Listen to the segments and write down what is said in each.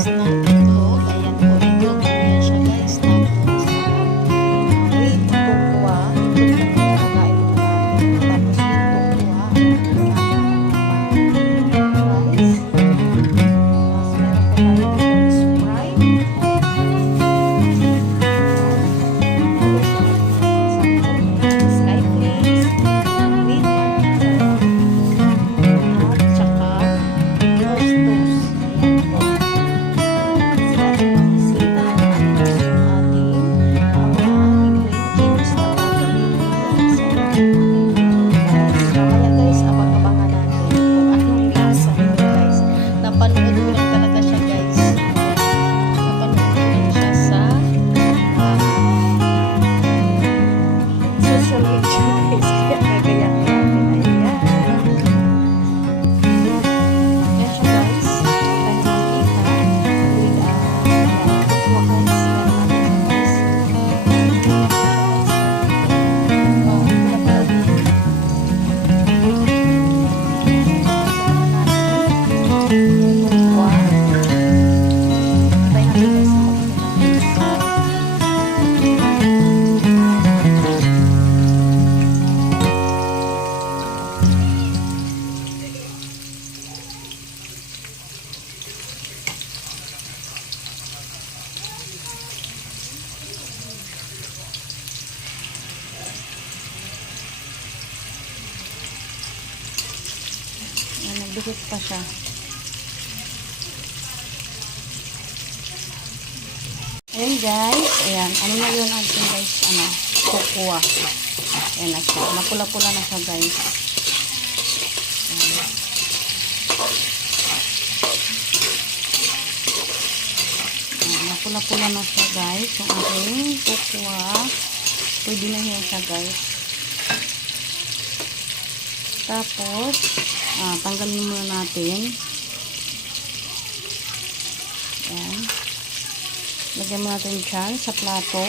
guys na itlog. Ayan po, itlog po yan siya guys. Tapos, with cocoa. Itlog po yung kakain po natin. Tapos, with cocoa. Ayan po rice. Tapos, meron po tayo dito Sprite. Skyflakes. With at saka Toast. Ayan po. Sila ating makisita. Ano yung ating mga ingredients na gagamitin guys. Guys, mamaya guys, abang-abangan natin kung anong lasa nito guys. Napanood ko lang talaga siya guys. Napanood ko lang siya sa social media guys. Kaya gagayahin natin. Ayan. Yan siya guys. Tayo makita. With cocoa guys. Meron natin guys. Nagdikit pa siya. Ayan guys. Ayan. Ano na yun natin guys? Ano? Cocoa. Ayan na siya. Napula-pula na siya guys. Ayan. Ayan. Napula-pula na siya guys. Yung ating cocoa. Pwede na yan siya guys. Tapos, tanggalin muna natin. Ayan. Lagyan mo natin dyan sa plato.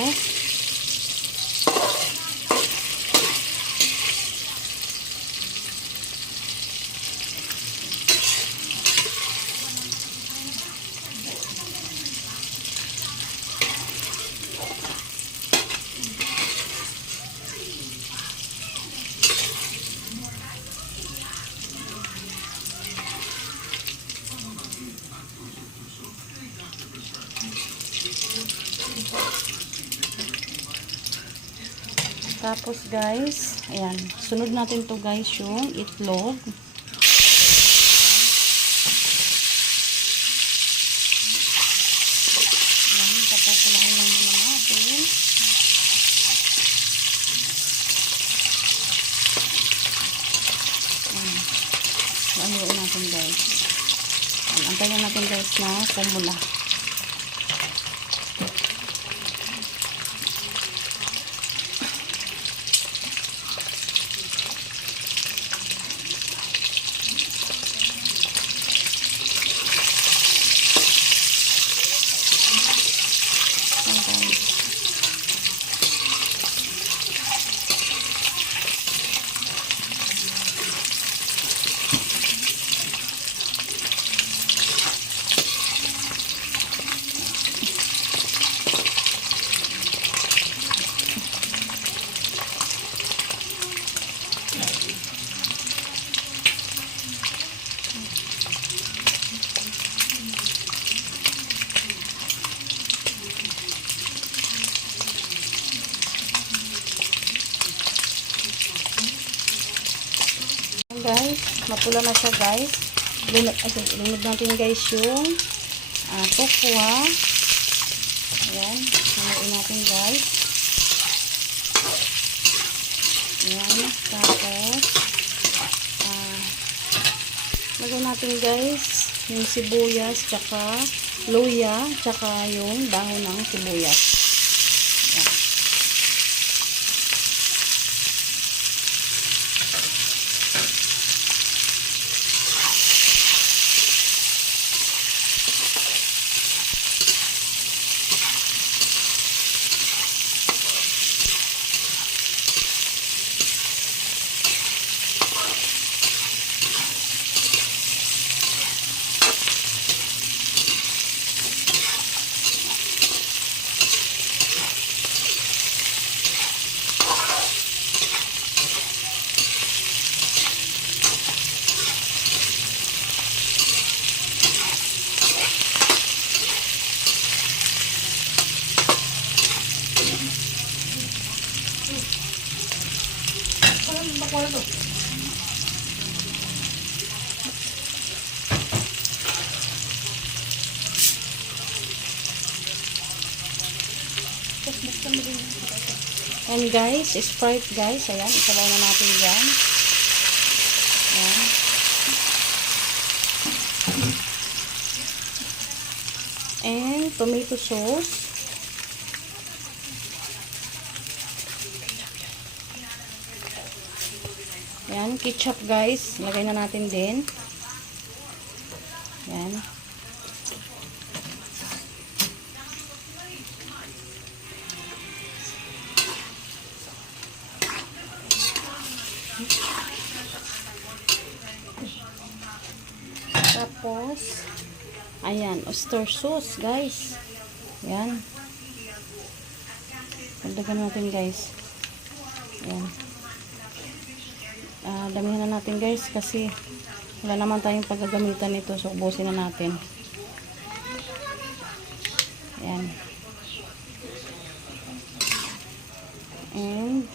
Tapos guys, ayan, sunod natin to guys yung itlog. Ayan, papakulahin lang muna natin. Ayan, aluin natin guys. Ayan, antayin natin guys na pumula. Guys, mapula na siya guys. Lunod natin guys yung cocoa. Ayan, haluin natin guys. Ayan, tapos lagyan natin guys yung sibuyas, tsaka luya, tsaka yung dahon ng sibuyas. Ayan. Tapos buksan mo din yung ito. And guys, Sprite guys. Ayan, isabaw na natin dyan. Ayan. And tomato sauce. Ayan, ketchup guys. Lagay na natin din. Ayan. Tapos, ayan, oyster sauce, guys. Ayan. Dagdagan natin, guys. Ayan. Damihan na natin, guys, kasi wala naman tayong paggagamitan nito. So, ubusin na natin. Ayan. And,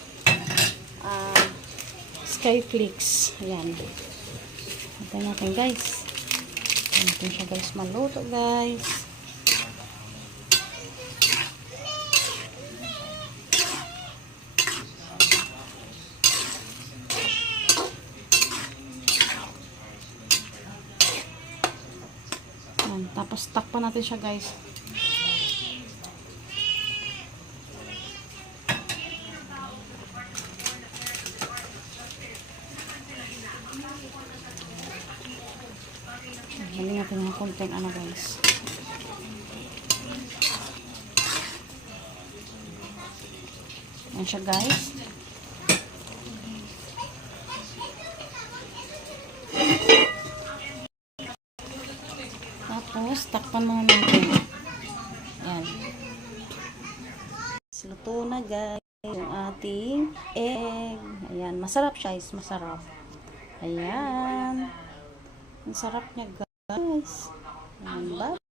Skyflakes. Ayan. Ito natin, guys. Natin siya guys maluto guys. Ayan, tapos takpan natin siya guys. Lagyan natin ng konting ano guys. Ayan siya guys. Tapos takpan muna natin. Ayan. Luto na guys yung ating egg. Ayan. Masarap siya guys. Masarap. Ayan. Ang sarap niya guys. Ayan. Bye.